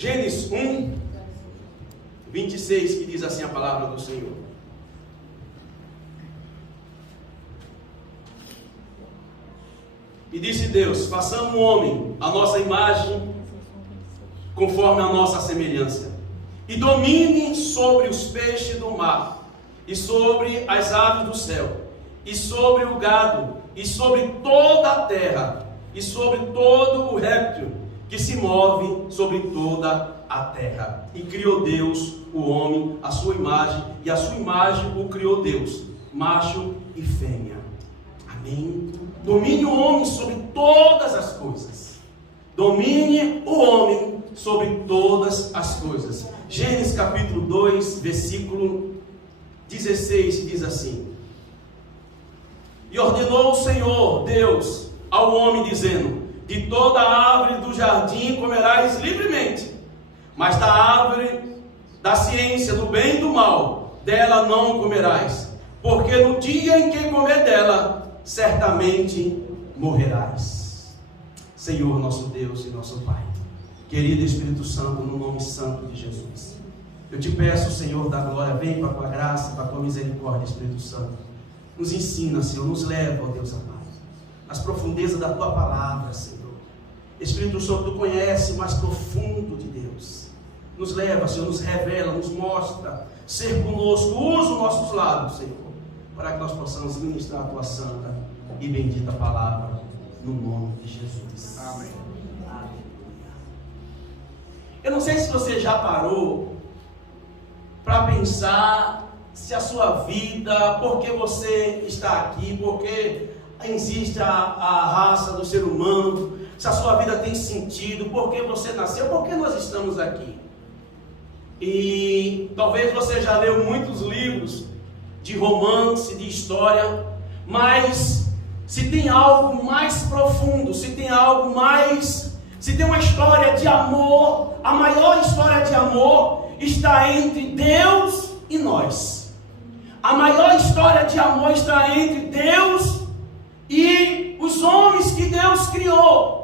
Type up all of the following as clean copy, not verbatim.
Gênesis 1, 26, que diz assim a palavra do Senhor. E disse Deus: façamos o homem a nossa imagem, conforme a nossa semelhança, e domine sobre os peixes do mar, e sobre as aves do céu, e sobre o gado, e sobre toda a terra, e sobre todo o réptil que se move sobre toda a terra. E criou Deus o homem, a sua imagem, e a sua imagem o criou Deus, macho e fêmea. Amém? Domine o homem sobre todas as coisas. Domine o homem sobre todas as coisas. Gênesis capítulo 2, versículo 16, diz assim: e ordenou o Senhor Deus ao homem, dizendo: de toda árvore do jardim comerás livremente, mas da árvore da ciência do bem e do mal, dela não comerás, porque no dia em que comer dela, certamente morrerás. Senhor, nosso Deus e nosso Pai, querido Espírito Santo, no nome santo de Jesus, eu te peço, Senhor da glória, vem com a tua graça, com a tua misericórdia, Espírito Santo. Nos ensina, Senhor, nos leva, ó Deus amado, às profundezas da tua palavra, Senhor. Espírito Santo, tu conhece o mais profundo de Deus. Nos leva, Senhor, nos revela, nos mostra, ser conosco, usa os nossos lábios, Senhor, para que nós possamos ministrar a tua santa e bendita palavra, no nome de Jesus. Amém. Eu não sei se você já parou para pensar se a sua vida, porque você está aqui, porque existe a raça do ser humano, se a sua vida tem sentido, porque você nasceu, porque nós estamos aqui. E talvez você já leu muitos livros de romance, de história, mas se tem algo mais profundo, se tem algo mais, se tem uma história de amor, a maior história de amor está entre Deus e nós. A maior história de amor está entre Deus e os homens que Deus criou.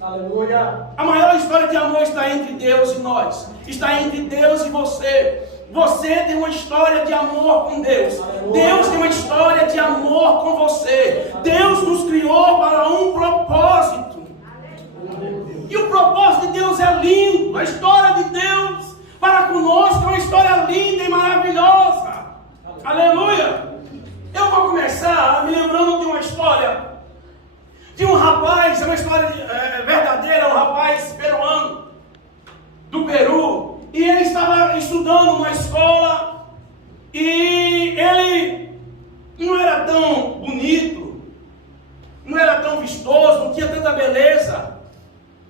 Aleluia. A maior história de amor está entre Deus e nós. Está entre Deus e você. Você tem uma história de amor com Deus. Aleluia. Deus tem uma história de amor com você. Deus nos criou para um propósito. Aleluia. E o propósito de Deus é lindo. A história de Deus para conosco é uma história linda e maravilhosa. Aleluia. Eu vou começar me lembrando de uma história de um rapaz, é uma história verdadeira, um rapaz peruano, do Peru, e ele estava estudando numa escola, e ele não era tão bonito, não era tão vistoso, não tinha tanta beleza,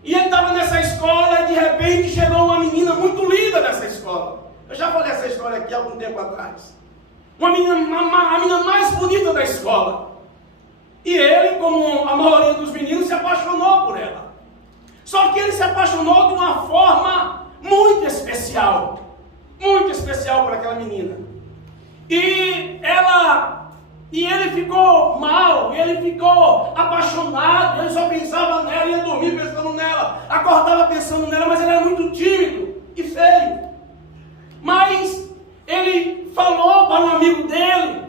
e ele estava nessa escola, e de repente chegou uma menina muito linda nessa escola. Eu já falei essa história aqui há algum tempo atrás. Uma menina, a menina mais bonita da escola. E ele, como a maioria dos meninos, se apaixonou por ela. Só que ele se apaixonou de uma forma muito especial por aquela menina. E ele ficou mal, ele ficou apaixonado, ele só pensava nela, ia dormir pensando nela, acordava pensando nela, mas ele era muito tímido e feio. Mas ele falou para um amigo dele,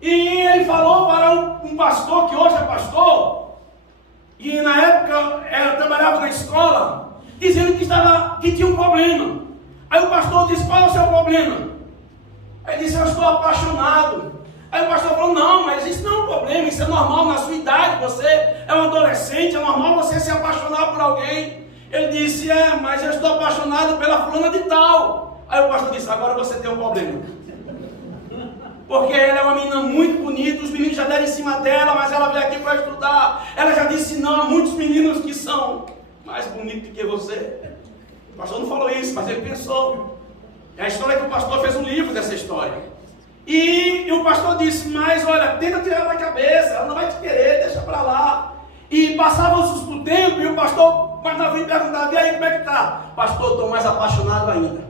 e ele falou para um pastor, que hoje é pastor, e na época ela trabalhava na escola, dizendo que tinha um problema. Aí o pastor disse: qual é o seu problema? Aí ele disse: eu estou apaixonado. Aí o pastor falou: não, mas isso não é um problema, isso é normal na sua idade, você é um adolescente, é normal você se apaixonar por alguém. Ele disse: mas eu estou apaixonado pela fulana de tal. Aí o pastor disse: agora você tem um problema. Porque ela é uma menina muito bonita, os meninos já deram em cima dela, mas ela veio aqui para estudar. Ela já disse não a muitos meninos que são mais bonitos que você. O pastor não falou isso, mas ele pensou. É a história que o pastor fez um livro dessa história. E o pastor disse: mas olha, tenta tirar ela da cabeça, ela não vai te querer, deixa para lá. E passava-se o tempo e o pastor mais na frente perguntava: e aí, como é que tá? Pastor, estou mais apaixonado ainda.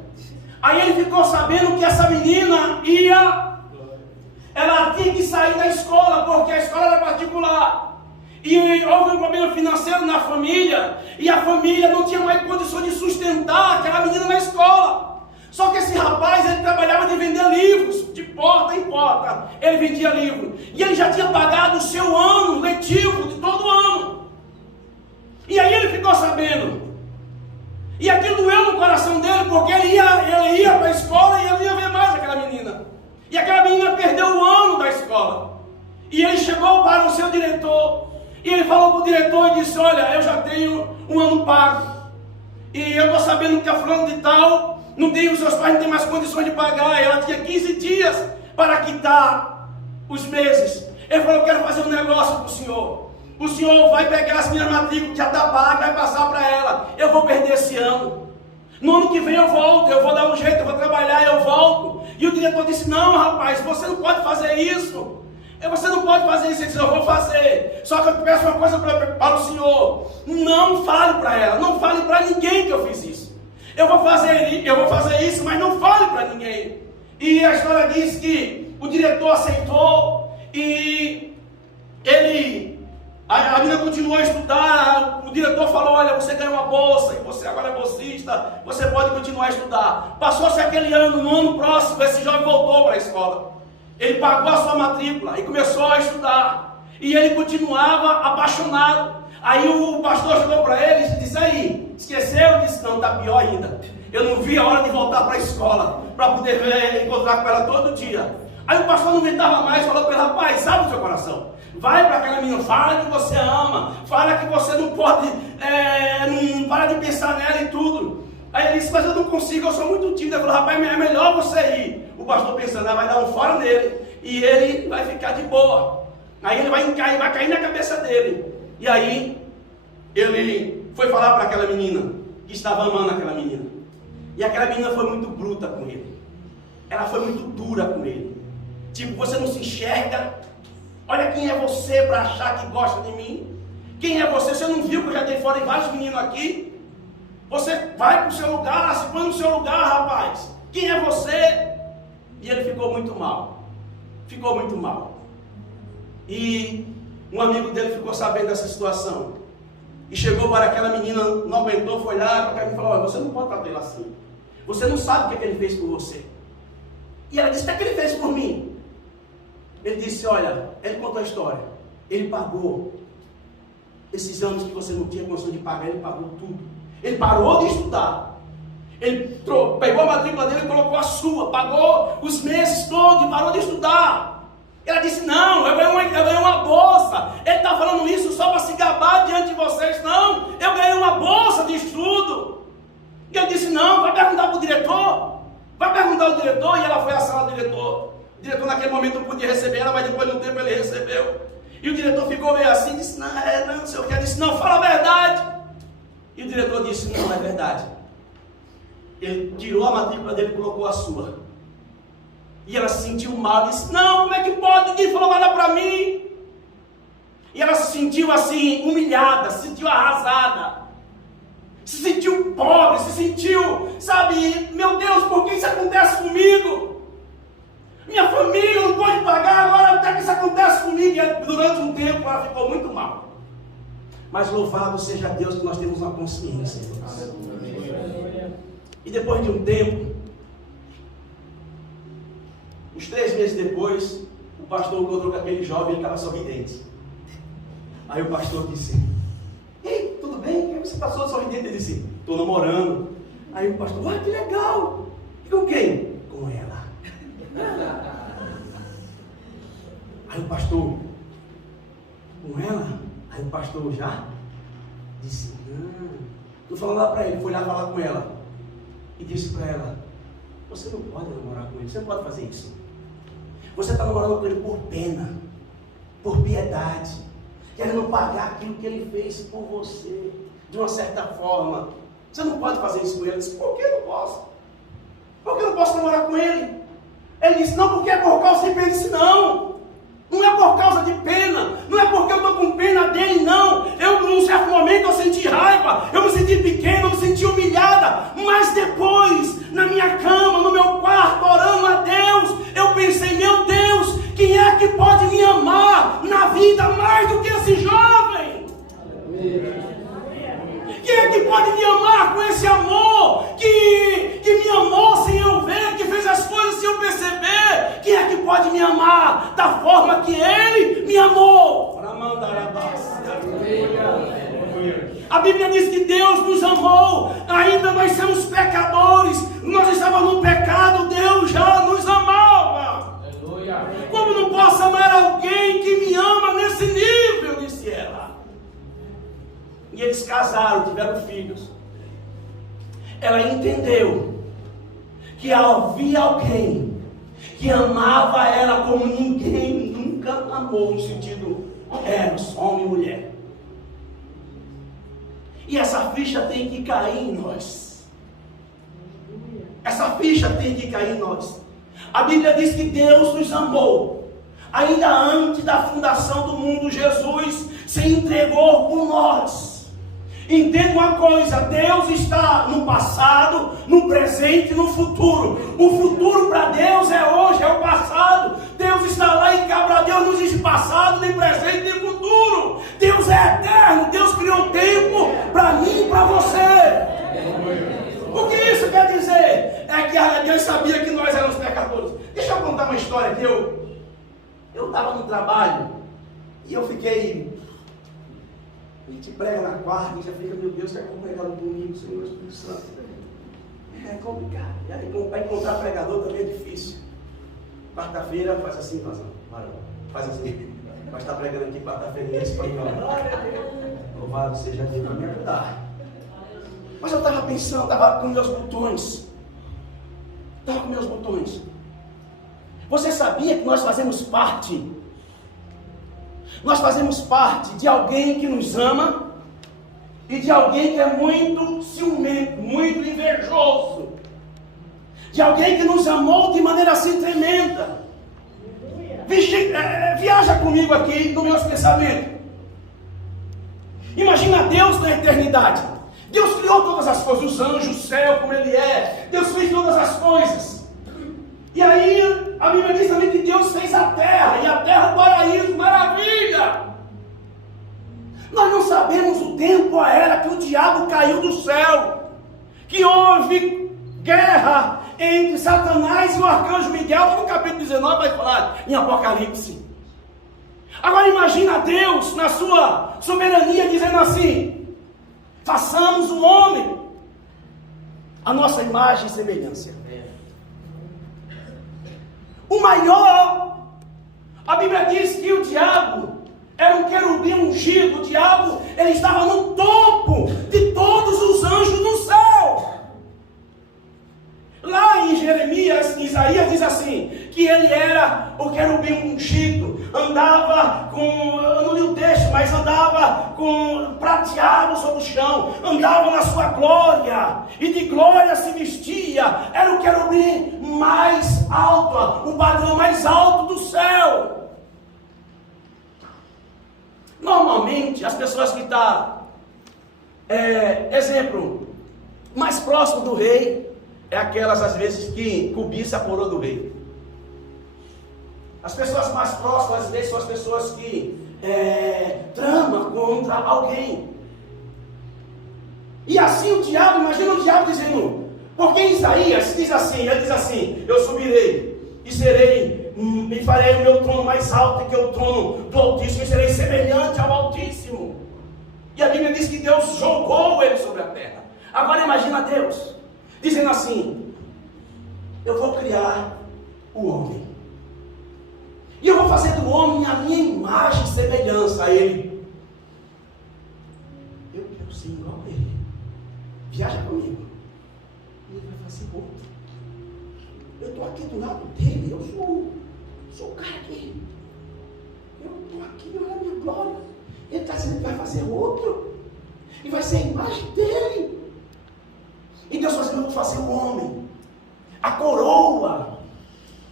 Aí ele ficou sabendo que essa menina ela tinha que sair da escola, porque a escola era particular. E houve um problema financeiro na família, e a família não tinha mais condições de sustentar aquela menina na escola. Só que esse rapaz, ele trabalhava de vender livros, de porta em porta, ele vendia livro. E ele já tinha pagado o seu ano letivo de todo ano. E aí ele ficou sabendo. E aquilo doeu no coração dele, porque ele ia para a escola e ele ia ver mais aquela menina. E aquela menina perdeu o ano da escola. E ele chegou para o seu diretor, e ele falou para o diretor e disse: olha, eu já tenho um ano pago. E eu estou sabendo que a fulana de tal, os seus pais não têm mais condições de pagar. Ela tinha 15 dias para quitar os meses. Ele falou: eu quero fazer um negócio para o senhor. O senhor vai pegar as minhas matrículas que já está paga, vai passar para ela. Eu vou perder esse ano. No ano que vem eu volto, eu vou dar um jeito, eu vou trabalhar, eu volto. E o diretor disse: não, rapaz, você não pode fazer isso. Você não pode fazer isso. Ele disse: eu vou fazer. Só que eu peço uma coisa para o senhor: não fale para ela, não fale para ninguém que eu fiz isso. Eu vou fazer isso, mas não fale para ninguém. E a história diz que o diretor aceitou e a menina continuou a estudar. O diretor falou: olha, você ganhou uma bolsa, e você agora é bolsista, você pode continuar a estudar. Passou-se aquele ano, no ano próximo, esse jovem voltou para a escola. Ele pagou a sua matrícula e começou a estudar. E ele continuava apaixonado. Aí o pastor chegou para ele e disse: aí, esqueceu? Ele disse: não, está pior ainda. Eu não vi a hora de voltar para a escola, para poder encontrar com ela todo dia. Aí o pastor não aguentava mais, falou para ele: rapaz, sabe o seu coração? Vai para aquela menina, fala que você ama, fala que você não pode, não para de pensar nela e tudo. Aí ele disse: mas eu não consigo, eu sou muito tímido. Ele falou: rapaz, é melhor você ir. O pastor pensando: vai dar um fora nele e ele vai ficar de boa. Aí ele vai cair na cabeça dele. E aí ele foi falar para aquela menina que estava amando aquela menina. E aquela menina foi muito bruta com ele. Ela foi muito dura com ele. Tipo: você não se enxerga? Olha quem é você para achar que gosta de mim? Quem é você? Você não viu que eu já dei fora em vários meninos aqui? Você vai para o seu lugar, se põe no seu lugar, rapaz. Quem é você? E ele ficou muito mal. Ficou muito mal. E um amigo dele ficou sabendo dessa situação. E chegou para aquela menina, não aguentou, foi lá para aquela menina e falou: olha, você não pode tratar ele assim. Você não sabe o que ele fez por você. E ela disse: o que ele fez por mim? Ele disse: olha, ele contou a história. Ele pagou esses anos que você não tinha condição de pagar, ele pagou tudo. Ele parou de estudar. Ele pegou a matrícula dele e colocou a sua. Pagou os meses todos e parou de estudar. Ela disse: não, eu ganhei uma bolsa. Ele está falando isso só para se gabar diante de vocês. Não, eu ganhei uma bolsa de estudo. E ele disse: não, vai perguntar para o diretor. Vai perguntar ao diretor. E ela foi à sala do diretor. O diretor naquele momento não podia receber ela, mas depois de um tempo ele recebeu. E o diretor ficou meio assim, disse: não sei o que. Ela disse: não, fala a verdade. E o diretor disse: não, é verdade. Ele tirou a matrícula dele e colocou a sua. E ela se sentiu mal, disse: não, como é que pode? Ninguém falou nada para mim. E ela se sentiu assim, humilhada, se sentiu arrasada, se sentiu pobre, se sentiu, sabe, meu Deus, por que isso acontece comigo? Minha família não pode pagar, agora até que isso acontece comigo. E durante um tempo ela ficou muito mal. Mas louvado seja Deus que nós temos uma consciência. E depois de um tempo, uns 3 meses depois, o pastor encontrou com aquele jovem, ele estava sorridente. Aí o pastor disse: ei, tudo bem? Por que você está sorridente? Ele disse: estou namorando. Aí o pastor: que legal! E com quem? Com ela. Aí o pastor: com ela? Aí o pastor já disse: não. Falou lá para ele, foi lá falar com ela. E disse para ela: você não pode namorar com ele, você não pode fazer isso. Você está namorando com ele por pena, por piedade, querendo pagar aquilo que ele fez por você, de uma certa forma. Você não pode fazer isso com ele. Eu disse: por que eu não posso? Por que eu não posso namorar com ele? Ele disse: não, porque é por causa de pena. Eu disse: não, não é por causa de pena, não é porque eu estou com pena dele, não. Num certo momento eu senti raiva, eu me senti pequeno, eu me senti humilhada, mas depois, na minha cama, no meu quarto, orando a Deus, eu pensei: meu Deus, quem é que pode me amar na vida mais do que esse jovem? me amar com esse amor que me amou sem eu ver, que fez as coisas sem eu perceber? Quem é que pode me amar da forma que Ele me amou? A Bíblia diz que Deus nos amou, ainda nós somos pecadores, nós estávamos no pecado, Deus já nos amava. Como não posso amar alguém que me ama nesse nível, disse ela. E eles casaram, tiveram filhos. Ela entendeu que havia alguém que amava ela como ninguém nunca amou, no sentido eros, homem e mulher. E essa ficha tem que cair em nós. Essa ficha tem que cair em nós. A Bíblia diz que Deus nos amou. Ainda antes da fundação do mundo, Jesus se entregou por nós. Entenda uma coisa, Deus está no passado, no presente e no futuro. O futuro para Deus é hoje, é o passado. Deus está lá e cá, para Deus não existe passado, nem presente, nem futuro. Deus é eterno, Deus criou tempo para mim e para você. O que isso quer dizer? É que Deus sabia que nós éramos pecadores. Deixa eu contar uma história que eu estava no trabalho e eu fiquei... A gente prega na quarta e já fica, meu Deus, quer pregar no domingo, Senhor Espírito Santo. É complicado. E aí, para encontrar pregador também é difícil. Quarta-feira faz assim, faz assim. Mas está pregando aqui quarta-feira em espanhol. Louvado seja Deus, para me ajudar. Mas eu estava pensando, estava com meus botões. Você sabia que nós fazemos parte? Nós fazemos parte de alguém que nos ama e de alguém que é muito ciumento, muito invejoso. De alguém que nos amou de maneira assim tremenda. Viaja comigo aqui nos meus pensamentos. Imagina Deus na eternidade. Deus criou todas as coisas, os anjos, o céu como ele é. Deus fez todas as coisas. E aí, a Bíblia diz também que Deus fez a terra, e a terra é o paraíso, maravilha! Nós não sabemos o tempo, a era que o diabo caiu do céu, que houve guerra entre Satanás e o arcanjo Miguel, no capítulo 19 vai falar em Apocalipse. Agora imagina Deus, na sua soberania, dizendo assim: façamos o homem a nossa imagem e semelhança. O maior, a Bíblia diz que o diabo era um querubim ungido. O diabo, ele estava no topo de todos os anjos no céu. Lá em Jeremias, Isaías diz assim, que ele era o querubim ungido, andava com, eu não li o texto, mas andava com prateado sobre o chão, andava na sua glória, e de glória se vestia, era o querubim mais alto, o padrão mais alto do céu. Normalmente, as pessoas que estão, exemplo, mais próximo do rei, é aquelas, às vezes, que cobiça a coroa do rei. As pessoas mais próximas, às vezes, são as pessoas que tramam contra alguém. E assim o diabo, imagina o diabo dizendo, porque Isaías diz assim, ele diz assim: eu subirei e serei, e farei o meu trono mais alto que o trono do Altíssimo, e serei semelhante ao Altíssimo. E a Bíblia diz que Deus jogou ele sobre a terra. Agora imagina Deus dizendo assim: eu vou criar o homem, e eu vou fazer do homem a minha imagem e semelhança a ele. Eu quero ser igual a ele. Viaja comigo. E ele vai fazer outro. Eu estou aqui do lado dele, eu sou o cara aqui. Eu estou aqui, olha a minha glória. Ele está dizendo que vai fazer outro, e vai ser a imagem dele. E Deus fazendo, eu vou fazer o homem, a coroa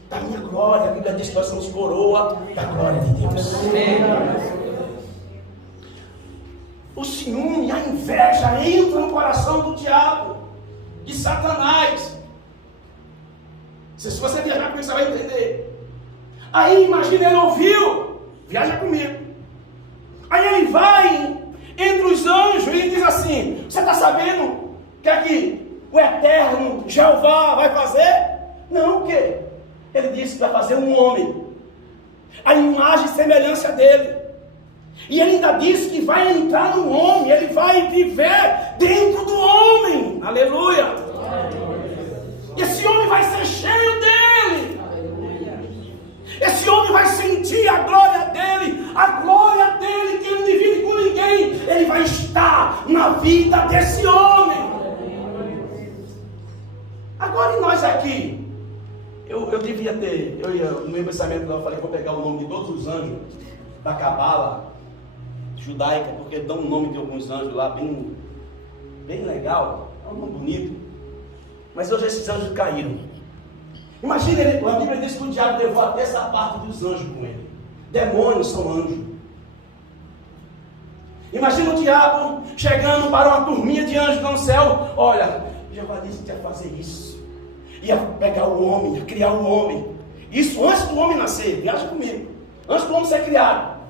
da minha glória. A Bíblia diz que nós somos coroa da glória de Deus. O ciúme, a inveja entra no coração do diabo, de Satanás. Se você viajar comigo, você vai entender. Aí imagina, ele ouviu, viaja comigo. Aí ele vai entre os anjos e diz assim: você está sabendo o que é que o eterno Jeová vai fazer? Não, o quê? Ele disse que vai fazer um homem, a imagem e semelhança dele. E ele ainda disse que vai entrar no homem, ele vai viver dentro do homem. Aleluia! Esse homem vai ser cheio dele. Esse homem vai sentir a glória dele que ele não divide com ninguém. Ele vai estar na vida desse homem. Agora, e nós aqui? Eu devia ter, no meu pensamento eu falei, vou pegar o nome de todos os anjos da Cabala judaica, porque dão o nome de alguns anjos lá, bem legal, é um nome bonito. Mas hoje esses anjos caíram. Imagina, a Bíblia diz que o diabo levou até essa parte dos anjos com ele. Demônios são anjos. Imagina o diabo chegando para uma turminha de anjos no céu. Olha, Jeová disse que ia fazer isso. Ia pegar o homem, ia criar o homem. Isso antes do homem nascer, viaja comigo. Antes do homem ser criado.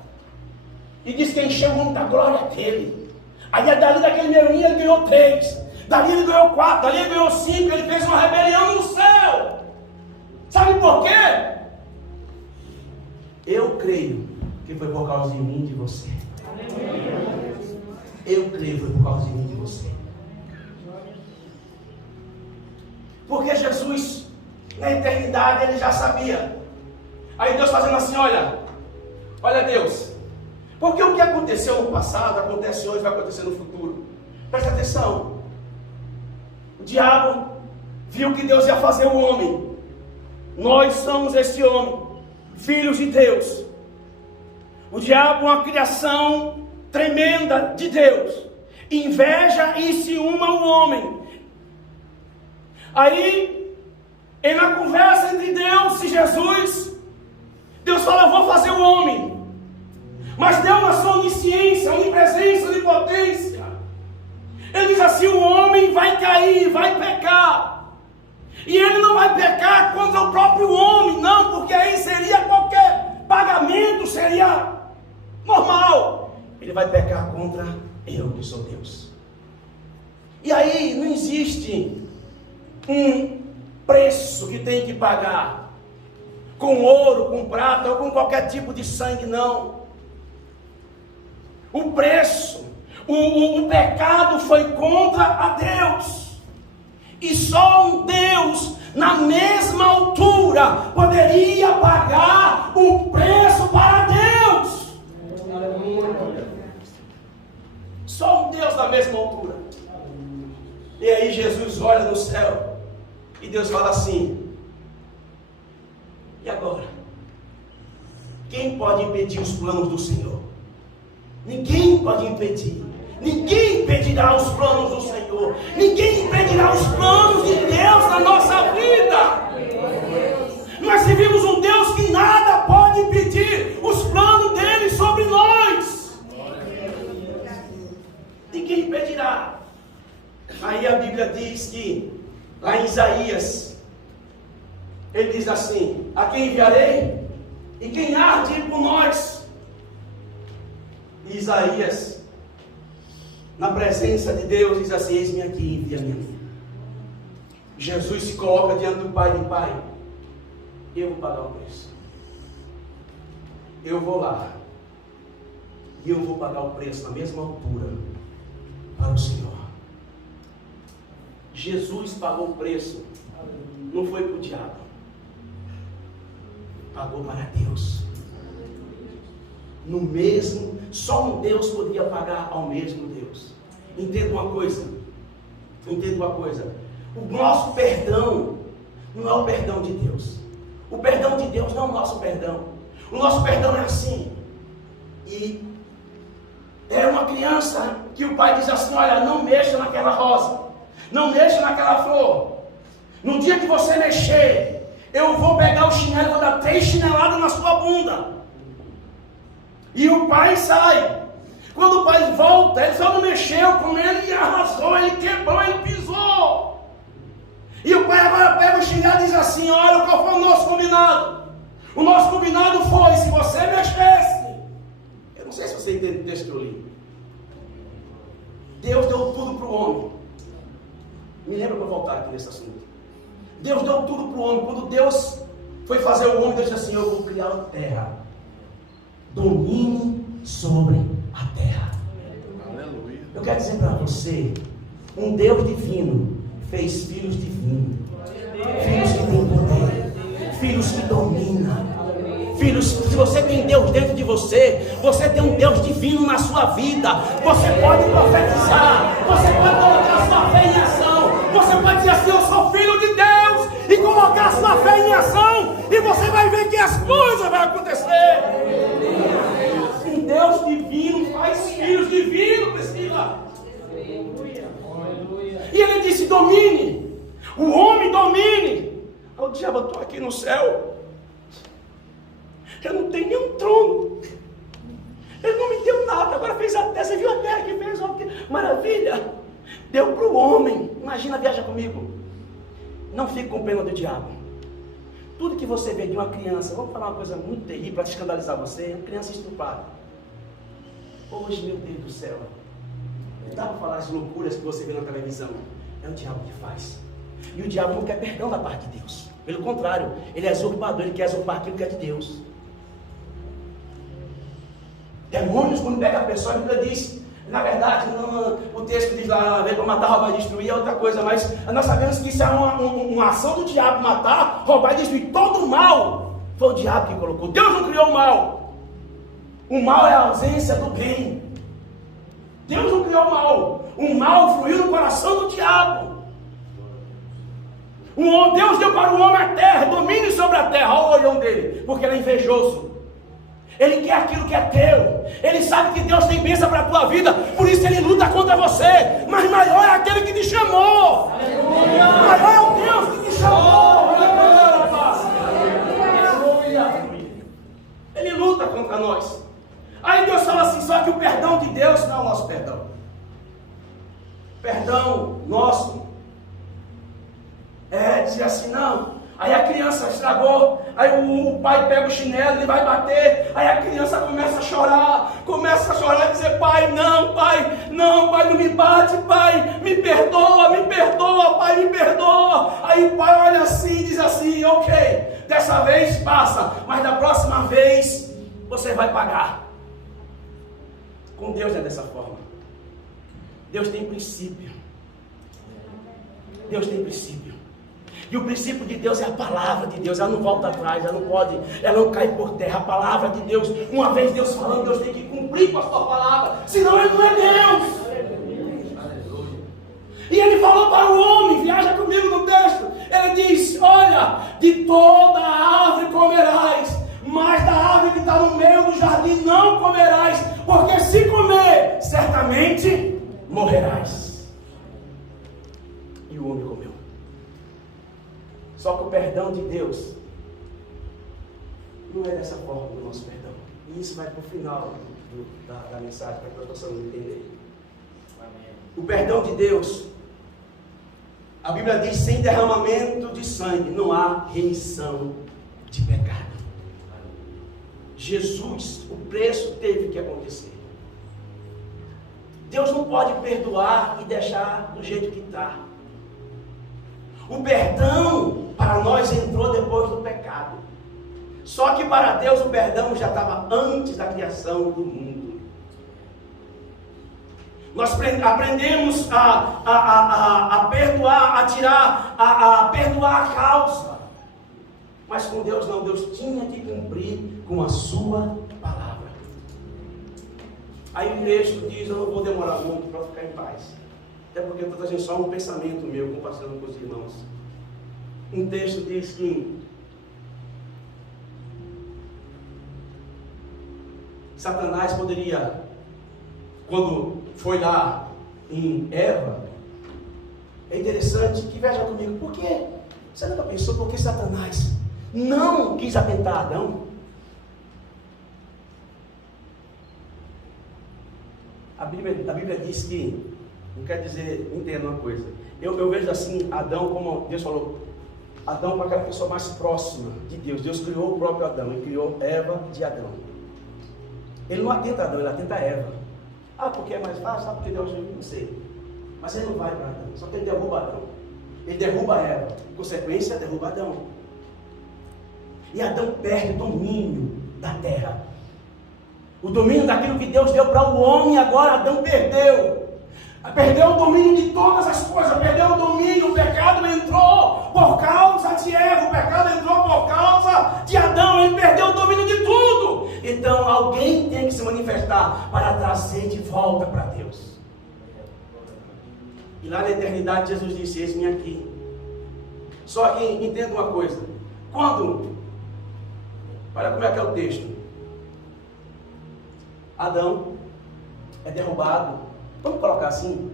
E disse que encheu o homem da glória dele. Aí dali daquele meirinho ele ganhou 3. Dali ele ganhou 4, dali ele ganhou 5. Ele fez uma rebelião no céu. Sabe por quê? Eu creio que foi por causa de mim e de você. Eu creio que foi por causa de mim e de você. Porque Jesus, na eternidade, ele já sabia. Aí Deus fazendo assim, olha Deus, porque o que aconteceu no passado, acontece hoje, vai acontecer no futuro. Presta atenção. O diabo viu que Deus ia fazer o homem. Nós somos esse homem, filhos de Deus. O diabo é uma criação tremenda de Deus. Inveja e ciúma o homem. Aí, na conversa entre Deus e Jesus, Deus fala, eu vou fazer o homem. Mas Deus na sua onisciência, onipresença, onipotência, Ele diz assim, o homem vai cair, vai pecar. E ele não vai pecar contra o próprio homem, não, porque aí seria qualquer pagamento, seria normal. Ele vai pecar contra eu, que sou Deus. E aí não existe um preço que tem que pagar com ouro, com prata ou com qualquer tipo de sangue, não. O preço, o pecado foi contra a Deus. E só um Deus, na mesma altura, poderia pagar o preço para Deus. Só um Deus na mesma altura. E aí Jesus olha no céu e Deus fala assim, e agora? Quem pode impedir os planos do Senhor? Ninguém pode impedir. Ninguém impedirá os planos do Senhor. Ninguém impedirá os planos de Deus na nossa vida. Nós servimos um Deus que nada pode impedir os planos dele sobre nós. Ninguém impedirá. Aí a Bíblia diz que, lá em Isaías, ele diz assim, a quem enviarei? E quem há de ir por nós? E Isaías, na presença de Deus, diz assim, eis-me aqui, envia-me a mim. Jesus se coloca diante do Pai, de Pai, eu vou pagar o preço. Eu vou lá, e eu vou pagar o preço na mesma altura, para o Senhor. Jesus pagou o preço, não foi para o diabo, pagou para Deus. No mesmo, só um Deus podia pagar ao mesmo Deus. Entenda uma coisa, o nosso perdão não é o perdão de Deus. O perdão de Deus não é o nosso perdão. O nosso perdão é assim. E é uma criança que o pai diz assim, olha, não mexa naquela rosa, não mexa naquela flor. No dia que você mexer, eu vou pegar o chinelo e vou dar 3 chineladas na sua bunda. E o pai sai. Quando o pai volta, ele só não mexeu com ele e arrasou, ele quebrou, ele pisou. E o pai agora pega o chinelo e diz assim, olha, qual foi o nosso combinado? O nosso combinado foi, se você mexesse. Eu não sei se você entende o texto que eu li. Deus deu tudo para o homem. Me lembra para eu voltar aqui nesse assunto. Deus deu tudo para o homem. Quando Deus foi fazer o homem, Deus disse assim: eu vou criar a terra. Domine sobre a terra. Aleluia. Eu quero dizer para você, um Deus divino fez filhos divinos. Filhos que têm poder. Filhos que dominam. Filhos, se você tem Deus dentro de você, você tem um Deus divino na sua vida. Você pode profetizar. Você pode colocar sua fé em ação. Você pode dizer assim: eu sou filho de Deus. E colocar sua fé em ação. E você vai ver que as coisas vão acontecer. Um Deus divino faz filhos divinos, Priscila. E ele disse: domine. O homem domine. O diabo, eu estou aqui no céu. Eu não tenho nenhum trono. Ele não me deu nada. Agora fez a terra. Você viu a terra que fez? Maravilha. Deu para o homem. Imagina, viaja comigo. Não fique com pena do diabo. Tudo que você vê de uma criança, vou falar uma coisa muito terrível para te escandalizar você: uma criança estuprada. Hoje, meu Deus do céu, não dá para falar as loucuras que você vê na televisão. É o diabo que faz. E o diabo não quer perdão da parte de Deus. Pelo contrário, ele é usurpador, ele quer usurpar aquilo que é de Deus. Demônios, quando pega a pessoa, a Bíblia diz, na verdade, não, o texto diz lá, veio para matar, roubar e destruir, é outra coisa, mas nós sabemos que isso é uma ação do diabo, matar, roubar e destruir. Todo o mal foi o diabo que colocou. Deus não criou o mal. O mal é a ausência do bem. Deus não criou o mal. O mal fluiu no coração do diabo. Deus deu para o homem a terra, domine sobre a terra. Olha o olhão dele, porque ele é invejoso. Ele quer aquilo que é teu. Ele sabe que Deus tem bênção para a tua vida, por isso ele luta contra você. Mas maior é aquele que te chamou. Maior é o Deus que te chamou. Ele luta contra nós. Aí Deus fala assim: só que o perdão de Deus não é o nosso perdão. Perdão nosso é dizer assim: não. Aí a criança estragou, aí o pai pega o chinelo e vai bater, aí a criança começa a chorar e dizer: pai, não, pai, não me bate, pai, me perdoa, pai, me perdoa. Aí o pai olha assim e diz assim: ok, dessa vez passa, mas da próxima vez você vai pagar. Com Deus é dessa forma. Deus tem princípio. Deus tem princípio. E o princípio de Deus é a palavra de Deus. Ela não volta atrás, ela não cai por terra. A palavra de Deus, uma vez Deus falando, Deus tem que cumprir com a sua palavra, senão ele não é Deus. E ele falou para o homem, viaja comigo no texto, ele diz: olha, de toda árvore comerás, mas da árvore que está no meio do jardim não comerás, porque se comer, certamente morrerás. E o homem comeu. Só que o perdão de Deus não é dessa forma do nosso perdão. E isso vai para o final da mensagem, para que nós possamos entender. Amém. O perdão de Deus, a Bíblia diz: sem derramamento de sangue não há remissão de pecado. Jesus, o preço teve que acontecer. Deus não pode perdoar e deixar do jeito que está. O perdão para nós entrou depois do pecado. Só que para Deus o perdão já estava antes da criação do mundo. Nós aprendemos a perdoar, a perdoar a causa. Mas com Deus não, Deus tinha que cumprir com a sua palavra. Aí o texto diz, eu não vou demorar muito para ficar em paz. Até porque eu estou trazendo só um pensamento meu, compartilhando com os irmãos. Um texto diz que Satanás poderia, quando foi lá em Eva, é interessante que veja comigo, por quê? Você nunca pensou por que Satanás não quis atentar a Adão? A Bíblia diz que, não quer dizer, entenda uma coisa, eu vejo assim, Adão, como Deus falou, Adão para aquela pessoa mais próxima de Deus. Deus criou o próprio Adão, ele criou Eva de Adão. Ele não atenta a Adão, ele atenta a Eva. Ah, porque é mais fácil? Ah, porque Deus não sei. Mas ele não vai para Adão, só que ele derruba Adão. Ele derruba Eva, consequência, derruba Adão. E Adão perde o domínio da terra. O domínio daquilo que Deus deu para o homem, agora Adão perdeu. Perdeu o domínio de todas as coisas, perdeu o domínio, o pecado entrou por causa de Eva, o pecado entrou por causa de Adão, ele perdeu o domínio de tudo. Então alguém tem que se manifestar para trazer de volta para Deus. E lá na eternidade Jesus disse, eis-me aqui. Só que entenda uma coisa, olha como é que é o texto. Adão é derrubado. Vamos colocar assim.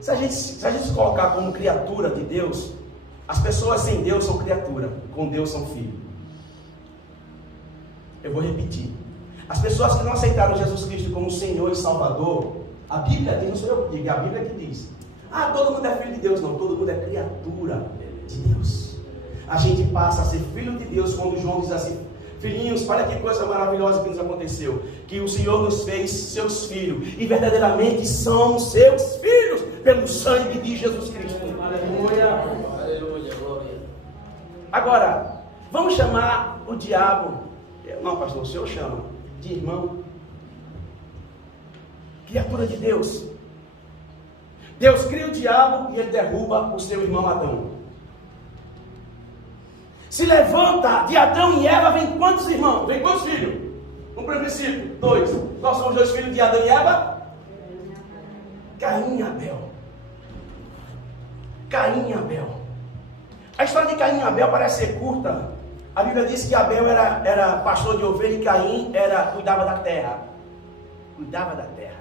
Se a gente se colocar como criatura de Deus, as pessoas sem Deus são criatura, com Deus são filho. Eu vou repetir. As pessoas que não aceitaram Jesus Cristo como Senhor e Salvador, a Bíblia diz, não sou eu que digo, é a Bíblia que diz. Ah, todo mundo é filho de Deus. Não, todo mundo é criatura de Deus. A gente passa a ser filho de Deus quando João diz assim, filhinhos, olha que coisa maravilhosa que nos aconteceu, que o Senhor nos fez seus filhos, e verdadeiramente somos seus filhos, pelo sangue de Jesus Cristo. Aleluia. Aleluia. Agora, vamos chamar o diabo, não pastor, o Senhor chama, de irmão, criatura de Deus. Deus cria o diabo e ele derruba o seu irmão Adão. Se levanta de Adão e Eva, vem quantos irmãos? Vem quantos filhos? No princípio, 2. Nós somos 2 filhos de Adão e Eva? Caim e Abel. Caim e Abel. A história de Caim e Abel parece ser curta. A Bíblia diz que Abel era pastor de ovelha e Caim cuidava da terra. Cuidava da terra.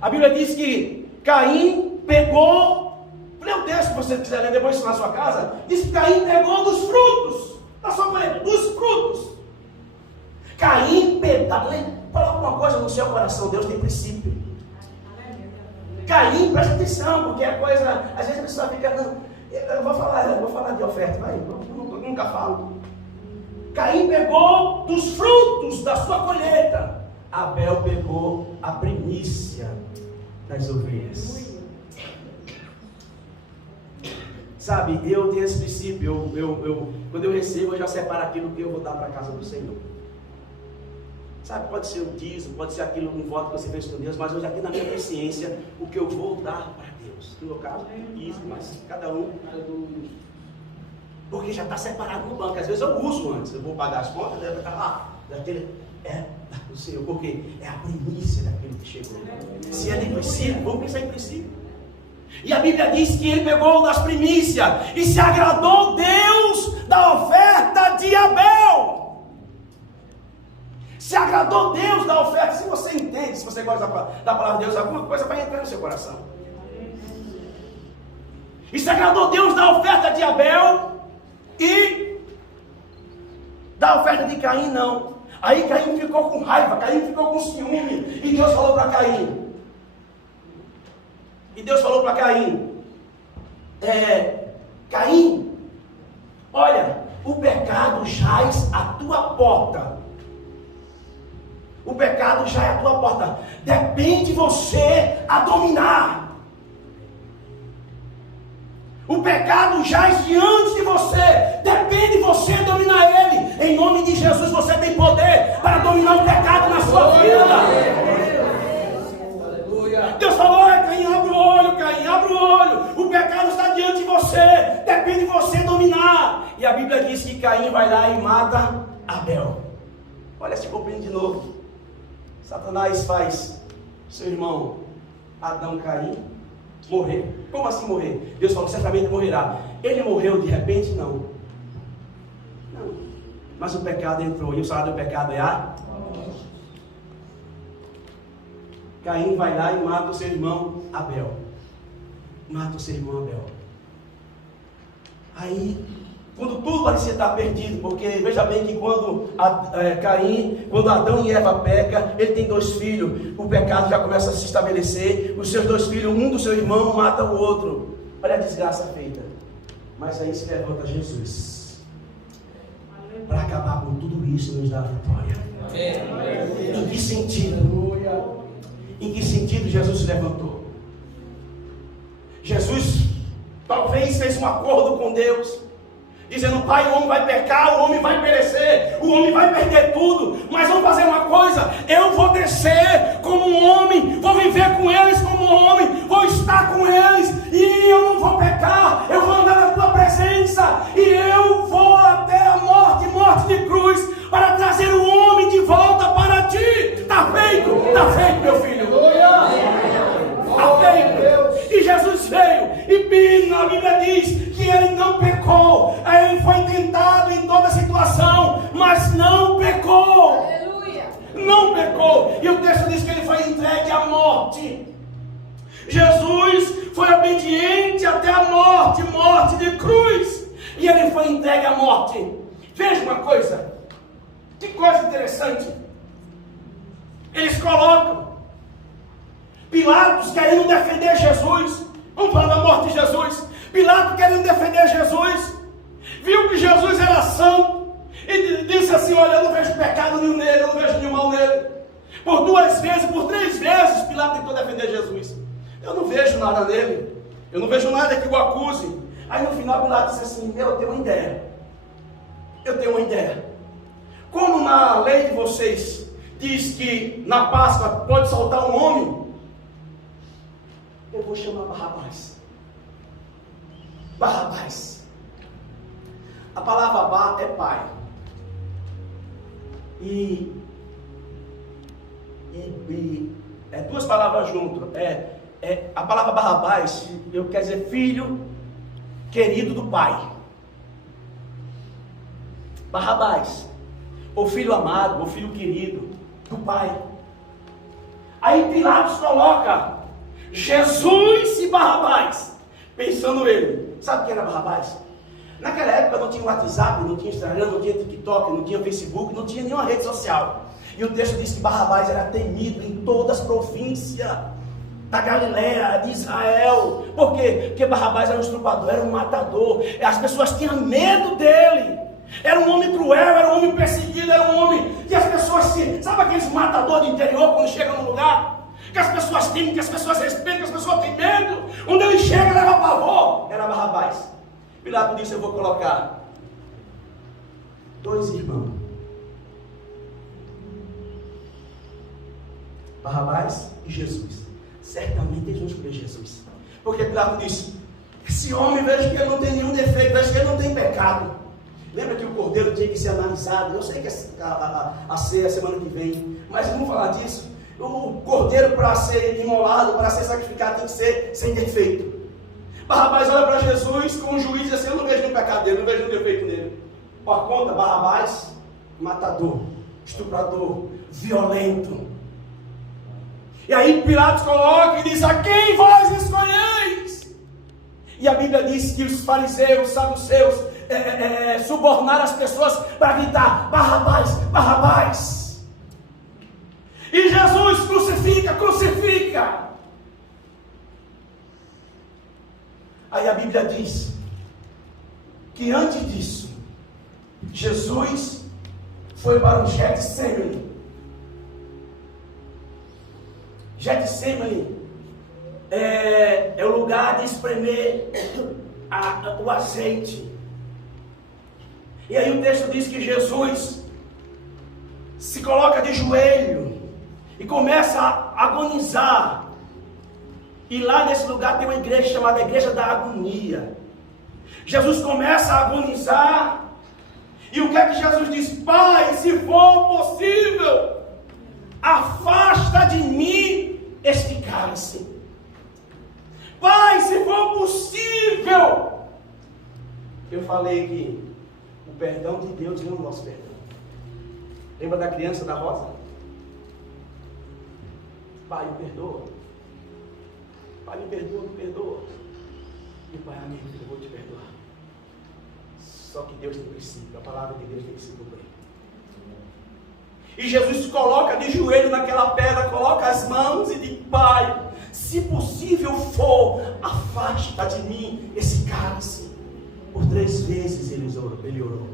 A Bíblia diz que Caim pegou, lê o texto se você quiser ler depois na sua casa, diz que Caim pegou dos frutos, da sua colheita, dos frutos. Caim coloca uma coisa no seu coração, Deus tem princípio. Caim, presta atenção, porque a coisa, às vezes a pessoa fica, não, eu vou falar de oferta, vai, eu nunca falo. Caim pegou dos frutos da sua colheita. Abel pegou a primícia das ovelhas. Sabe, eu tenho esse princípio, quando eu recebo, eu já separo aquilo que eu vou dar para a casa do Senhor. Sabe, pode ser um dízimo, pode ser aquilo, um voto que você fez com Deus, mas eu já tenho na minha consciência o que eu vou dar para Deus. No meu caso, dízimo, mas cada um, porque já está separado no banco. Às vezes eu uso antes, eu vou pagar as contas, deve estar lá, do Senhor, porque é a primícia daquilo que chegou. Se é de princípio, vamos pensar em princípio. E a Bíblia diz que ele pegou das primícias e se agradou Deus da oferta de Abel. Se agradou Deus da oferta. Se você entende, se você gosta da palavra de Deus, alguma coisa vai entrar no seu coração. E se agradou Deus da oferta de Abel e da oferta de Caim, não. Aí Caim ficou com raiva, Caim ficou com ciúme. E Deus falou para Caim. Caim, olha, o pecado jaz à tua porta. O pecado jaz à tua porta. Depende de você a dominar. O pecado jaz diante de você. Depende de você dominar ele. Em nome de Jesus você tem poder para dominar o pecado na sua vida. Deus falou, Caim, abre o olho, Caim, abre o olho. O pecado está diante de você. Depende de você dominar. E a Bíblia diz que Caim vai lá e mata Abel. Olha esse copinho de novo. Satanás faz seu irmão Adão Caim morrer. Como assim morrer? Deus falou, certamente morrerá. Ele morreu de repente? Não. Mas o pecado entrou. E o salário do pecado é a... Caim vai lá e mata o seu irmão Abel. Aí, quando tudo parecia estar perdido, porque veja bem que quando Adão e Eva pecam, ele tem 2 filhos, o pecado já começa a se estabelecer, os seus 2 filhos, um do seu irmão mata o outro. Olha a desgraça feita. Mas aí se levanta Jesus para acabar com tudo isso e nos dar a vitória. Em que sentido? Em que sentido Jesus se levantou? Jesus talvez fez um acordo com Deus, dizendo: Pai, o homem vai pecar, o homem vai perecer, o homem vai perder tudo, mas vamos fazer uma coisa: eu vou descer como um homem, vou viver com eles como um homem, vou estar com eles, e eu não vou pecar, eu vou andar na tua presença, e eu vou até a morte, morte de cruz, para trazer o homem de volta para ti. Está feito, meu filho. Está feito. E Jesus veio, e a Bíblia diz que ele não pecou, ele foi tentado em toda situação, mas não pecou. Aleluia. Não pecou. E o texto diz que ele foi entregue à morte. Jesus foi obediente até a morte, morte de cruz, e ele foi entregue à morte. Veja uma coisa, que coisa interessante. Eles colocam Pilatos querendo defender Jesus. Vamos falar da morte de Jesus. Pilatos querendo defender Jesus, viu que Jesus era santo e disse assim: olha, eu não vejo pecado nenhum nele, eu não vejo nenhum mal nele. Por 2 vezes, por 3 vezes Pilatos tentou defender Jesus. Eu não vejo nada nele, eu não vejo nada que o acuse. Aí no final Pilatos disse assim: eu tenho uma ideia. Eu tenho uma ideia. Como na lei de vocês diz que na Páscoa pode soltar um homem, eu vou chamar Barrabás. Barrabás. A palavra Bar é pai. E é 2 palavras juntas. A palavra Barrabás, eu quero dizer filho querido do pai. Barrabás, ou filho amado, ou filho querido do pai. Aí Pilatos coloca Jesus e Barrabás, pensando ele. Sabe quem era Barrabás? Naquela época não tinha WhatsApp, não tinha Instagram, não tinha TikTok, não tinha Facebook, não tinha nenhuma rede social. E o texto diz que Barrabás era temido em todas as províncias da Galileia, de Israel. Por quê? Porque Barrabás era um estrupador, era um matador. As pessoas tinham medo dele. Era um homem cruel, era um homem perseguido, era um homem que as pessoas se... Sabe aqueles matadores do interior quando chegam num lugar? Que as pessoas temem, que as pessoas respeitam, que as pessoas têm medo. Onde ele chega, leva pavor. Era Barrabás. Pilatos disse: eu vou colocar 2 irmãos, Barrabás e Jesus. Certamente eles vão escolher Jesus, porque Pilatos disse: esse homem, vejo que ele não tem nenhum defeito, vejo que ele não tem pecado. Lembra que o cordeiro tinha que ser analisado? Eu sei que a ceia é semana que vem, mas vamos falar disso. O cordeiro, para ser imolado, para ser sacrificado, tem que ser sem defeito. Barrabás olha para Jesus com um juiz e diz assim: eu não vejo nenhum pecado dele, não vejo nenhum defeito nele. Por conta, Barrabás, matador, estuprador, violento. E aí Pilatos coloca e diz: a quem vós escolheis? E a Bíblia diz que os fariseus, os saduceus, subornaram as pessoas para gritar: Barrabás, Barrabás. E Jesus: crucifica, crucifica. Aí a Bíblia diz que antes disso, Jesus foi para o Getsemane. Getsemane é o lugar de espremer o azeite. E aí o texto diz que Jesus se coloca de joelho e começa a agonizar. E lá nesse lugar tem uma igreja chamada Igreja da Agonia. Jesus começa a agonizar. E o que é que Jesus diz? Pai, se for possível, afasta de mim este cálice. Pai, se for possível. Eu falei que o perdão de Deus é o nosso perdão. Lembra da criança da rosa? Pai, me perdoa. Pai, me perdoa, me perdoa. E Pai, amigo, eu vou te perdoar. Só que Deus tem princípio, a palavra de Deus tem que se cumprir. E Jesus se coloca de joelho naquela pedra, coloca as mãos e diz: Pai, se possível for, afasta de mim esse cálice. Por 3 vezes ele orou.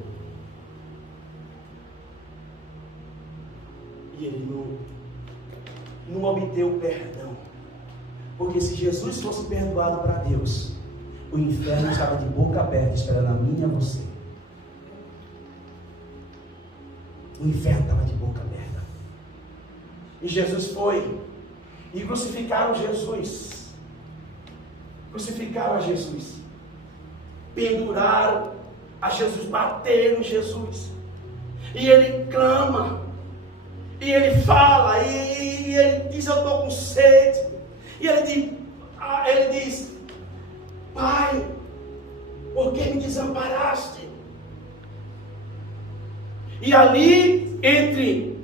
E ele não obteve o perdão. Porque se Jesus fosse perdoado para Deus, o inferno estava de boca aberta esperando a mim e a você. O inferno estava de boca aberta. E Jesus foi. E crucificaram Jesus. Crucificaram a Jesus. Penduraram a Jesus. Bateram em Jesus. E ele clama. E ele fala. E ele diz: eu estou com sede. E ele diz: Pai, por que me desamparaste? E ali, entre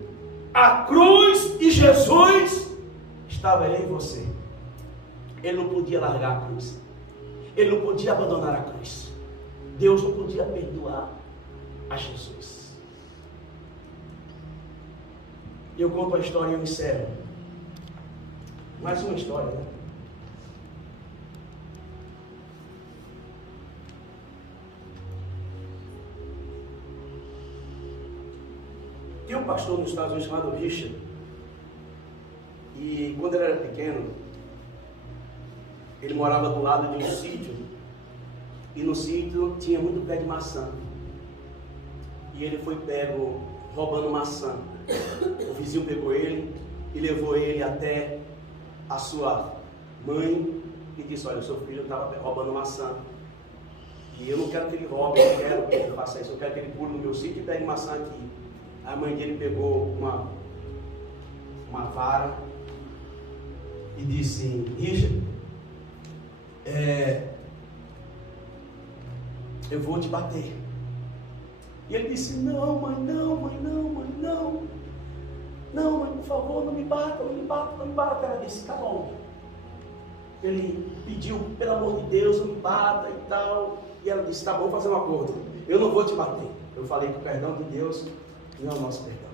a cruz e Jesus, estava eu e você. Ele não podia largar a cruz. Ele não podia abandonar a cruz. Deus não podia perdoar a Jesus. Eu conto a história e eu encerro. Mais uma história, né? Tem um pastor nos Estados Unidos chamado Richard. E quando ele era pequeno, ele morava do lado de um sítio. E no sítio tinha muito pé de maçã. E ele foi pego roubando maçã. O vizinho pegou ele e levou ele até a sua mãe e disse: olha, o seu filho estava roubando maçã. E eu não quero que ele roube, eu não quero que ele faça isso. Eu quero que ele pule no meu sítio e pegue maçã aqui. A mãe dele pegou uma vara e disse: Richard, eu vou te bater. E ele disse: não, mãe, não, mãe, não, mãe, não. Não, mãe, por favor, não me bata, não me bata, não me bata. Ela disse: tá bom. Ele pediu: pelo amor de Deus, não me bata e tal. E ela disse: tá bom, fazer um acordo. Eu não vou te bater. Eu falei que o perdão de Deus não é o nosso perdão.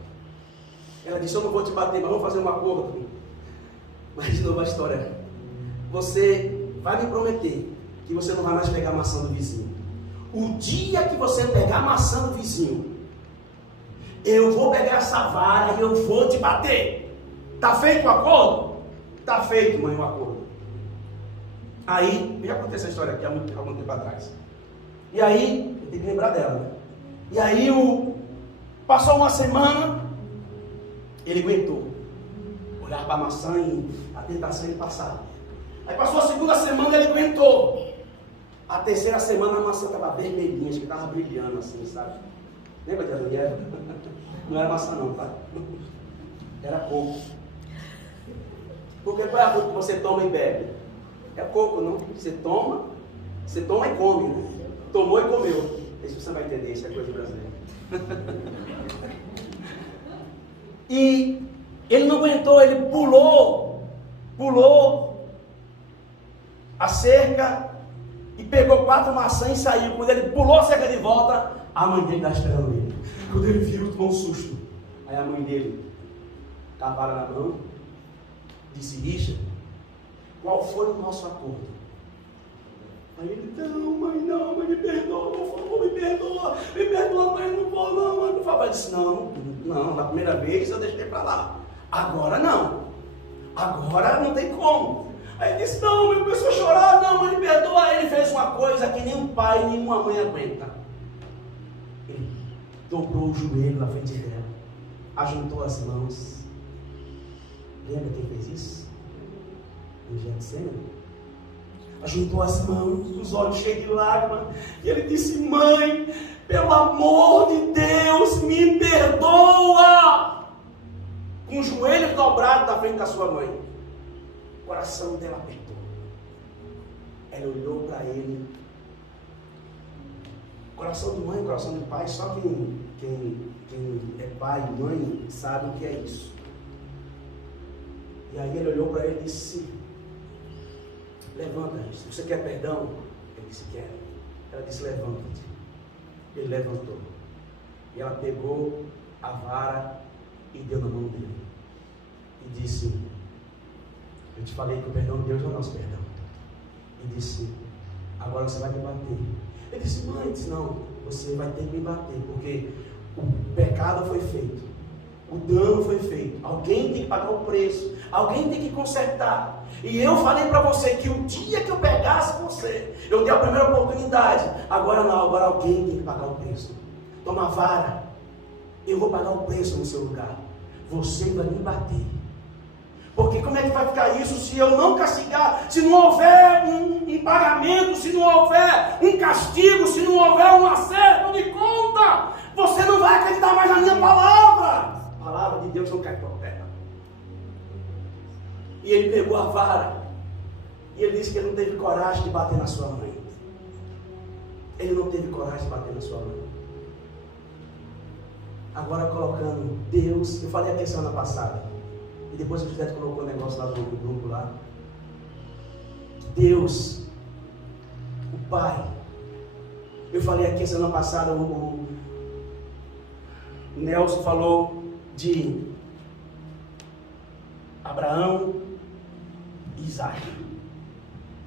Ela disse: eu não vou te bater, mas vamos fazer um acordo. Mas de novo a história: você vai me prometer que você não vai mais pegar a maçã do vizinho. O dia que você pegar a maçã do vizinho, eu vou pegar essa vara e eu vou te bater. Tá feito o acordo? Tá feito, mãe, o acordo. Aí, já contei essa história aqui há algum tempo atrás. E aí, eu tenho que lembrar dela, né? E aí, passou uma semana, ele aguentou. Olhar para a maçã e a tentação ele passava. Aí passou a segunda semana, ele aguentou. A terceira semana a maçã estava vermelhinha, acho que estava brilhando assim, sabe? Lembra de Adão e Eva? Não era maçã não, tá? Era coco. Porque qual é a fruta que você toma e bebe? É coco, não? Você toma e come, né? Tomou e comeu. Isso você vai entender, isso é coisa brasileira. E ele não aguentou, ele pulou a cerca e pegou 4 maçãs e saiu. Quando ele pulou a cerca de volta, a mãe dele estava esperando ele. Quando ele viu, tomou um susto. Aí a mãe dele, com a vara na mão, disse: Richard, qual foi o nosso acordo? Aí ele: não, mãe, me perdoa, por favor, me perdoa, mãe, não vou, não, mãe, por favor. Ele disse: não, na primeira vez eu deixei para lá, agora não tem como. Aí ele disse: não, ele começou a chorar, não, mãe, me perdoa. Aí ele fez uma coisa que nem um pai, nem uma mãe aguenta. Ele dobrou o joelho na frente dela, ajuntou as mãos. Lembra quem fez isso? O Getsemane. Ajuntou as mãos, os olhos cheios de lágrimas, e ele disse: mãe, pelo amor de Deus, me perdoa. Com o joelho dobrado na frente da sua mãe. O coração dela apertou. Ela olhou para ele. Coração de mãe, coração de pai, só quem é pai e mãe sabe o que é isso. E aí ele olhou para ele e disse: levanta, você quer perdão? Ele disse: quero. Ela disse: levanta-te. Ele levantou. E ela pegou a vara e deu na mão dele. E disse: eu te falei que o perdão de Deus é o nosso perdão. E disse: agora você vai me bater. Ele disse: mãe, disse: não, você vai ter que me bater, porque o pecado foi feito. O dano foi feito. Alguém tem que pagar o preço. Alguém tem que consertar. E eu falei para você que o dia que eu pegasse você, eu dei a primeira oportunidade. Agora não, agora alguém tem que pagar o preço. Toma a vara. Eu vou pagar o preço no seu lugar. Você vai me bater. Porque como é que vai ficar isso se eu não castigar, se não houver um pagamento, se não houver um castigo, se não houver um acerto de conta? Você não vai acreditar mais na minha palavra. A palavra de Deus não cai por terra. E ele pegou a vara. E ele disse que ele não teve coragem de bater na sua mãe. Ele não teve coragem de bater na sua mãe. Agora colocando Deus, eu falei aqui semana passada. E depois o José colocou o negócio lá do grupo lá. Deus, o Pai. Eu falei aqui semana passada, o Nelson falou de Abraão e Isaac.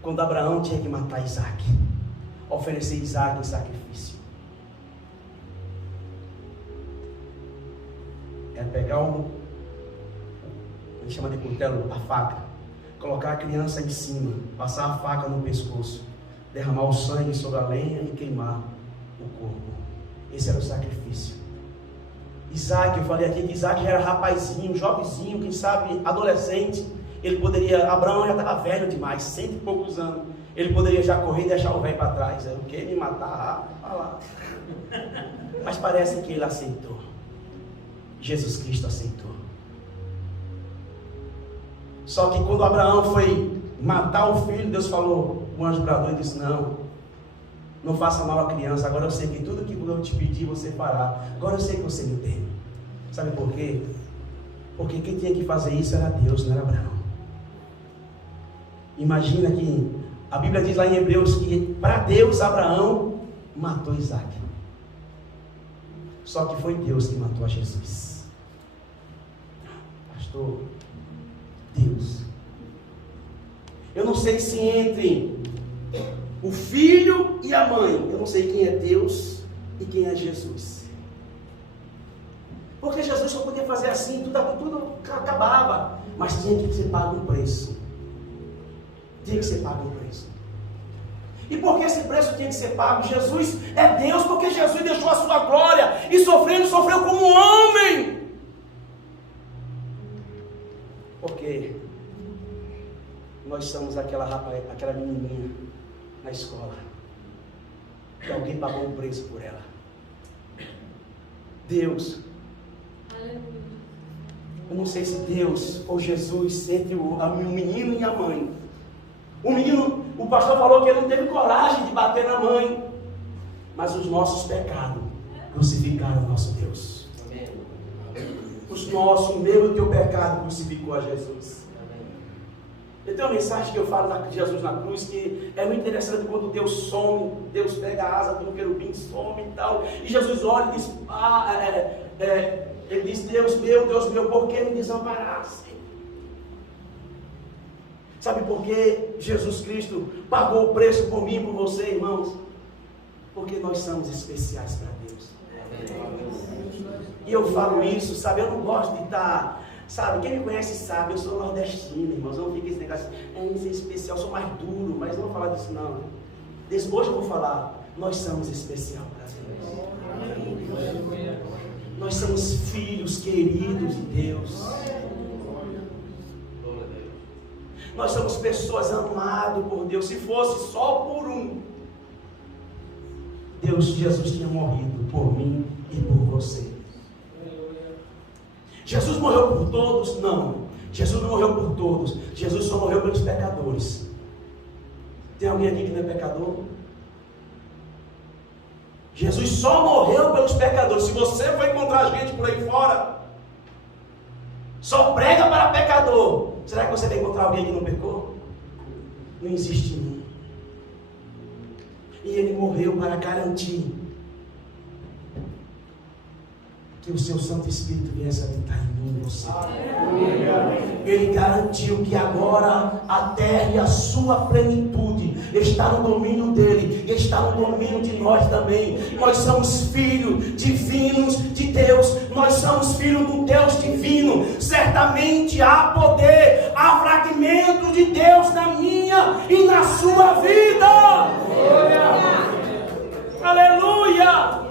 Quando Abraão tinha que matar Isaac, oferecer Isaac em sacrifício. É pegar a gente chama de cutelo, a faca, colocar a criança em cima, passar a faca no pescoço, derramar o sangue sobre a lenha e queimar o corpo. Esse era o sacrifício. Isaac, eu falei aqui que Isaac já era rapazinho, jovenzinho, quem sabe adolescente. Ele poderia, Abraão já estava velho demais, 100 e poucos anos. Ele poderia já correr e deixar o velho para trás. Eu quero me matar, vai lá. Mas parece que ele aceitou. Jesus Cristo aceitou. Só que quando Abraão foi matar o filho, Deus falou, o anjo bradou e disse, não faça mal à criança, agora eu sei que tudo que eu te pedi você fará, agora eu sei que você me teme. Sabe por quê? Porque quem tinha que fazer isso era Deus, não era Abraão. Imagina que a Bíblia diz lá em Hebreus que para Deus Abraão matou Isaac. Só que foi Deus que matou a Jesus. Pastor, Deus. Eu não sei se entre o filho e a mãe, eu não sei quem é Deus e quem é Jesus. Porque Jesus só podia fazer assim, tudo acabava. Mas tinha que ser pago um preço. Tinha que ser pago um preço. E por que esse preço tinha que ser pago? Jesus é Deus, porque Jesus deixou a sua glória e sofreu como homem. Porque nós somos aquela menininha na escola que alguém pagou um preço por ela. Deus. Eu não sei se Deus ou Jesus entre o menino e a mãe. O menino, o pastor falou que ele não teve coragem de bater na mãe, mas os nossos pecados crucificaram o nosso Deus. O meu e o teu pecado crucificou a Jesus. Eu tenho uma mensagem que eu falo de Jesus na cruz, que é muito interessante quando Deus some, Deus pega a asa do querubim, some e tal, e Jesus olha e diz, ele diz, Deus meu, por que me desamparaste? Sabe por que Jesus Cristo pagou o preço por mim e por você, irmãos? Porque nós somos especiais para Deus. E eu falo isso, sabe, eu não gosto de estar... Sabe, quem me conhece sabe, eu sou nordestino, irmãos, eu não fico esse negócio, isso é especial, eu sou mais duro, mas não vou falar disso não. Hoje eu vou falar, nós somos especial para Deus. Nós somos filhos queridos de Deus. Nós somos pessoas amadas por Deus. Se fosse só por um, Jesus tinha morrido por mim e por você. Jesus morreu por todos? Não. Jesus não morreu por todos. Jesus só morreu pelos pecadores. Tem alguém aqui que não é pecador? Jesus só morreu pelos pecadores. Se você for encontrar gente por aí fora, só prega para pecador, será que você vai encontrar alguém que não pecou? Não existe nenhum. E ele morreu para garantir que o seu Santo Espírito viesse habitar em mim e você. Ele garantiu que agora a terra e a sua plenitude está no domínio dele, está no domínio de nós também. Nós somos filhos divinos de Deus, nós somos filhos do Deus divino. Certamente há poder, há fragmentos de Deus na minha e na sua vida. Aleluia!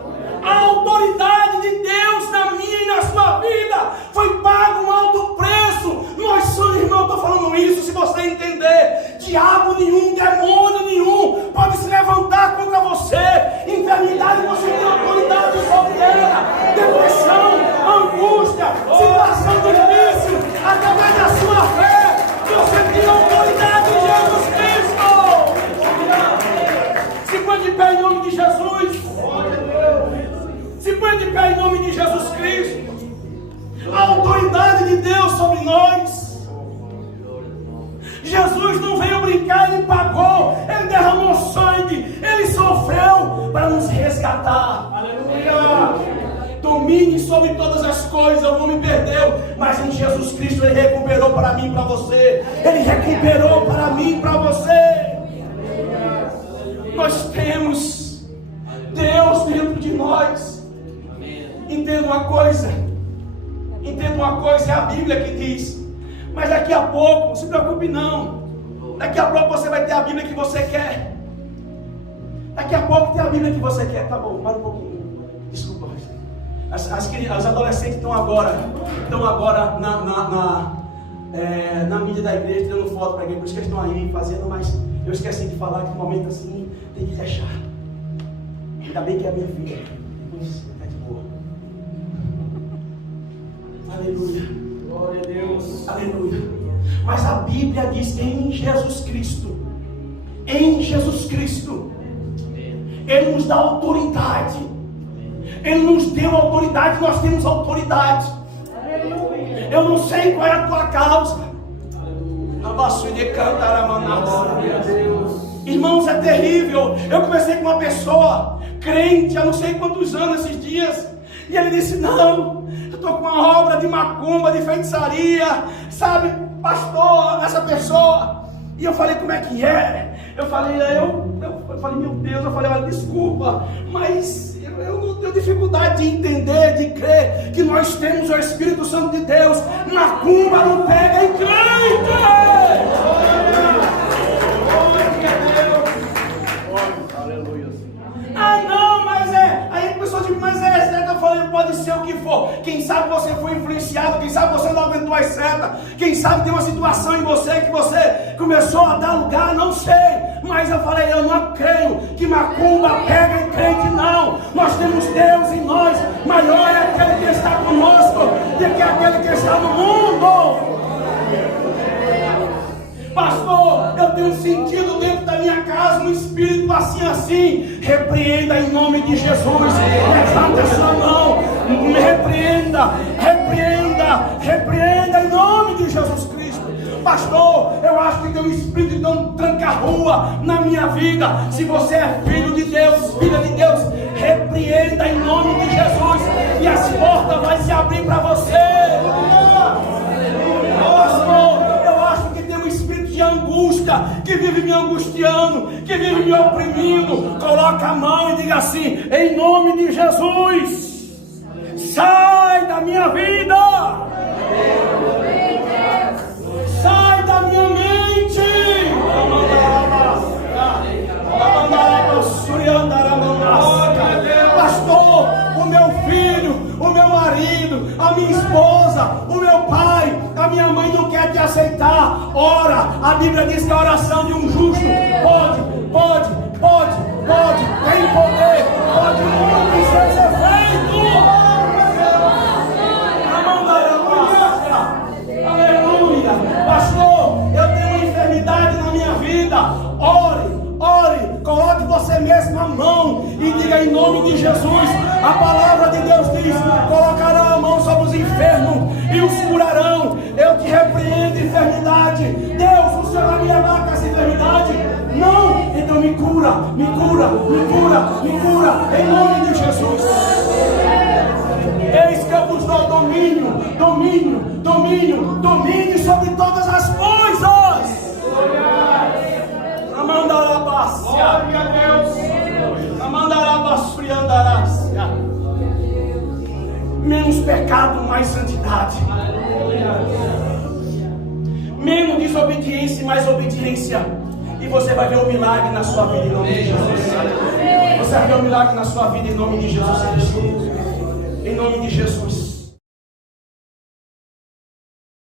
A autoridade de Deus na minha e na sua vida foi pago um alto preço. Nós somos, irmão, eu estou falando isso, se você entender. Diabo nenhum, demônio nenhum pode se levantar contra você. Enfermidade, você tem autoridade sobre ela. Depressão, angústia, situação difícil, através da sua fé, você tem autoridade em Jesus Cristo. Se põe de pé em nome de Jesus. Se põe de pé em nome de Jesus Cristo. A autoridade de Deus sobre nós. Jesus não veio brincar, ele pagou, ele derramou sangue, ele sofreu para nos resgatar. Aleluia! Domine sobre todas as coisas. O homem perdeu, mas em Jesus Cristo ele recuperou para mim e para você. Ele recuperou para mim e para você. Nós temos Deus dentro de nós. Entenda uma coisa, é a Bíblia que diz. Mas daqui a pouco, não se preocupe não. Daqui a pouco você vai ter a Bíblia que você quer. Daqui a pouco tem a Bíblia que você quer. Tá bom, para um pouquinho. Desculpa. As adolescentes estão agora na mídia da igreja, tirando foto para a igreja. Por isso que eles estão aí fazendo, mas eu esqueci de falar que no momento assim tem que deixar. Ainda bem que é a minha filha. Está de boa. Aleluia. Glória a Deus. Aleluia. Mas a Bíblia diz que em Jesus Cristo, Ele nos dá autoridade. Ele nos deu autoridade, nós temos autoridade. Aleluia. Eu não sei qual é a tua causa. Irmãos, é terrível. Eu conversei com uma pessoa crente há não sei quantos anos esses dias, e ele disse: não, eu estou com uma obra de macumba, de feitiçaria, sabe, pastor, essa pessoa. E eu falei: como é que é? Eu falei, meu Deus, olha, desculpa, mas eu não tenho dificuldade de entender, de crer que nós temos o Espírito Santo de Deus. Macumba não pega em crente. Ah, não, mas aí a pessoa diz: mas seta. Eu falei: pode ser o que for. Quem sabe você foi influenciado, quem sabe você não aguentou as setas, quem sabe tem uma situação em você que você começou a dar lugar, não sei. Mas eu falei: eu não creio que macumba pega em crente, não. Nós temos Deus em nós. Maior é aquele que está conosco do que aquele que está no mundo. Pastor, eu tenho sentido dentro da minha casa um espírito assim. Repreenda em nome de Jesus. Levanta sua mão. Repreenda em nome de Jesus Cristo. Pastor, eu acho que tem um espírito de um tranca-rua na minha vida. Se você é filho de Deus, filha de Deus, repreenda em nome de Jesus, e as portas vão se abrir para você. Pastor, de angústia, que vive me angustiando, que vive me oprimindo, coloca a mão e diga assim: em nome de Jesus, sai da minha vida, sai da minha mente. Pastor, o meu filho, o meu marido, a minha esposa, o meu pai, a minha mãe não quer te aceitar. Ora, a Bíblia diz que a oração de um justo pode, tem poder, pode muito ser feito. Aleluia. Pastor, eu tenho uma enfermidade na minha vida. Ore, coloque você mesmo a mão e diga: em nome de Jesus. A palavra de Deus diz: colocarão a mão sobre os enfermos e os curarão. Eu te repreendo, enfermidade. Deus, o Senhor vai me levar com essa enfermidade? Não, então me cura, em nome de Jesus. Eis que eu vos dou domínio sobre todas as coisas. Amandarabácia. Glória a Deus. Amandarabasfriandarácia. Menos pecado, mais santidade. Menos desobediência e mais obediência. E você vai ver um milagre na sua vida em nome de Jesus. Você vai ver um milagre na sua vida em nome de Jesus Cristo. Em nome de Jesus.